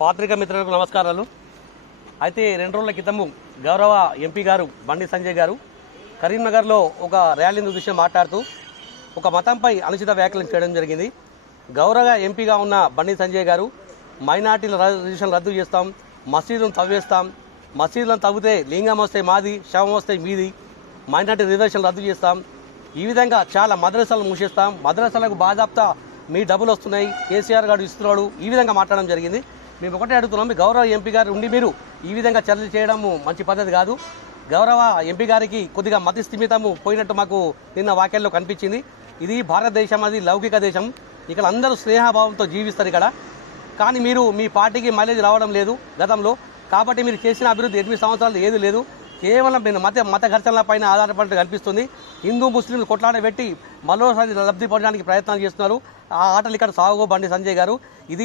పాత్రిక మిత్రులకు నమస్కారాలు. అయితే 2 రోజుల క్రితము గౌరవ ఎంపీ గారు బండి సంజయ్ గారు కరీంనగర్లో ఒక ర్యాలీని ఉద్దేశించి మాట్లాడుతూ ఒక మతంపై అనుచిత వ్యాఖ్యలు చేయడం జరిగింది. గౌరవ ఎంపీగా ఉన్న బండి సంజయ్ గారు మైనార్టీల రిజర్వేషన్ రద్దు చేస్తాం, మసీదులను తవ్వేస్తాం, మసీదులను తవ్వితే లింగం వస్తే మాది, శవం వస్తే మీది, మైనార్టీ రిజర్వేషన్ రద్దు చేస్తాం, ఈ విధంగా చాలా మద్రసాలను మూసేస్తాం, మద్రసాలకు బాధాప్తా మీ డబ్బులు వస్తున్నాయి, కేసీఆర్ గారు ఇస్తున్నాడు, ఈ విధంగా మాట్లాడడం జరిగింది. మేము ఒకటే అడుగుతున్నాం, మీ గౌరవ ఎంపీ గారు ఉండి మీరు ఈ విధంగా చర్చలు చేయడం మంచి పద్ధతి కాదు. గౌరవ ఎంపీ గారికి కొద్దిగా మతి స్థిమితము పోయినట్టు మాకు నిన్న వాక్యాల్లో కనిపించింది. ఇది భారతదేశం, అది లౌకిక దేశం, ఇక్కడ అందరూ స్నేహభావంతో జీవిస్తారు ఇక్కడ. కానీ మీరు మీ పార్టీకి మైలేజ్ రావడం లేదు గతంలో, కాబట్టి మీరు చేసిన అభివృద్ధి 8 సంవత్సరాలు ఏది లేదు. కేవలం నేను మత ఘర్షణల పైన ఆధారపడినట్టు కనిపిస్తుంది. హిందూ ముస్లింలు కొట్లాడబెట్టి మరోసారి లబ్ధి పొందడానికి ప్రయత్నాలు చేస్తున్నారు. ఆ ఆటలు ఇక్కడ సాగు బండి సంజయ్ గారు. ఇది